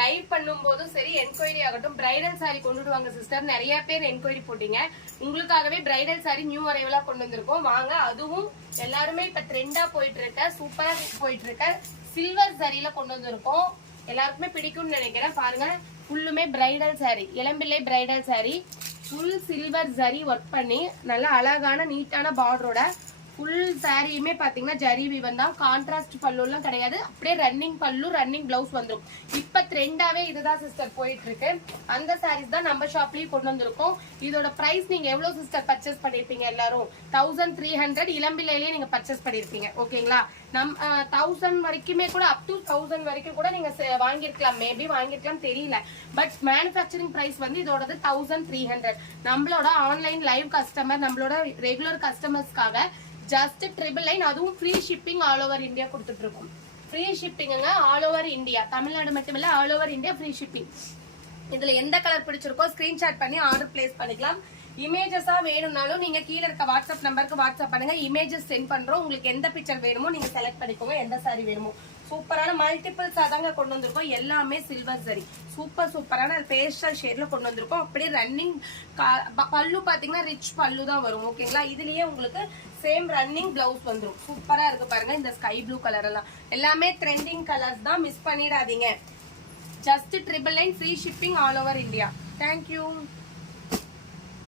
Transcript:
Live பண்ணும்போதும் சரி enquiry ஆகட்டும் பிரைடல் சாரி கொண்டுட்டு வாங்க சிஸ்டர். நிறைய பேர் என்கொயரி போட்டீங்க. உங்களுக்காகவே பிரைடல் சாரி நியூ அரைவலா கொண்டு வந்திருக்கோம். வாங்க. அதுவும் எல்லாருமே இப்ப ட்ரெண்டா போயிட்டு இருக்க சூப்பரா போயிட்டு இருக்க சில்வர் சாரியில கொண்டு வந்திருக்கோம். எல்லாருக்குமே பிடிக்கும்னு நினைக்கிறேன். பாருங்க ஃபுல்லுமே bridal sari, Elampillai bridal sari, full silver zari work பண்ணி நல்லா அழகான நீட்டான பார்டரோட ஃபுல் சாரியுமே பாத்தீங்கன்னா ஜரி வீவன் தான். கான்ட்ராஸ்ட் பல்லுலாம் கிடையாது. அப்படியே ரன்னிங் பல்லு ரன்னிங் பிளவுஸ் வந்துடும். இப்ப ட்ரெண்டாவே இதுதான் சிஸ்டர் போயிட்டு இருக்கு. அந்த சாரீஸ் தான் நம்ம ஷாப்லயும் கொண்டு வந்திருக்கோம். இதோட பிரைஸ் நீங்க எவ்வளவு சிஸ்டர் பர்ச்சேஸ் பண்ணிருப்பீங்க? எல்லாரும் 1300 இளம்பிள்ளையிலேயே நீங்க பர்ச்சேஸ் பண்ணிருப்பீங்க. ஓகேங்களா? நம் 1000 வரைக்குமே கூட அப் டு 1000 வரைக்கும் கூட நீங்க வாங்கிருக்கலாம். மேபி வாங்கிருக்கலாம், தெரியல. பட் மேனுஃபேக்சரிங் பிரைஸ் வந்து இதோடது 1300. நம்மளோட ஆன்லைன் லைவ் கஸ்டமர், நம்மளோட ரெகுலர் கஸ்டமர்ஸ்க்காக ஜஸ்ட் 999. அதுவும் free shipping all over India கொடுத்துட்டு இருக்கோம். ஃப்ரீ ஷிப்பிங்க ஆல் ஓவர் இந்தியா. தமிழ்நாடு மட்டும் இல்ல, all over India free shipping. இதுல எந்த கலர் பிடிச்சிருக்கோ ஸ்கிரீன்ஷாட் பண்ணி ஆர்டர் பிளேஸ் பண்ணிக்கலாம். இமேஜஸா வேணும்னாலும் நீங்க கீழே இருக்க வாட்ஸ்அப் நம்பருக்கு வாட்ஸ்அப் பண்ணுங்க. இமேஜஸ் சென்ட் பண்றோம். உங்களுக்கு எந்த பிக்சர் வேணுமோ நீங்க செலக்ட் பண்ணிக்கோங்க. எந்த சாரி வேணுமோ. சூப்பரான மல்டிபிள்ஸ் அதாங்க கொண்டு வந்திருக்கோம். எல்லாமே சில்வர் சரி. சூப்பரான பேஸ்டல் ஷேட்ல கொண்டு வந்திருக்கோம். அப்படியே ரன்னிங் பல்லு பாத்தீங்கன்னா ரிச் பல்லு தான் வரும். ஓகேங்களா? இதுலயே உங்களுக்கு சேம் ரன்னிங் பிளவுஸ் வந்துடும். சூப்பரா இருக்கு பாருங்க. இந்த ஸ்கை ப்ளூ கலர் எல்லாம் எல்லாமே ட்ரெண்டிங் கலர்ஸ் தான். மிஸ் பண்ணிடாதீங்க. Just 999 free shipping all over India. Thank you.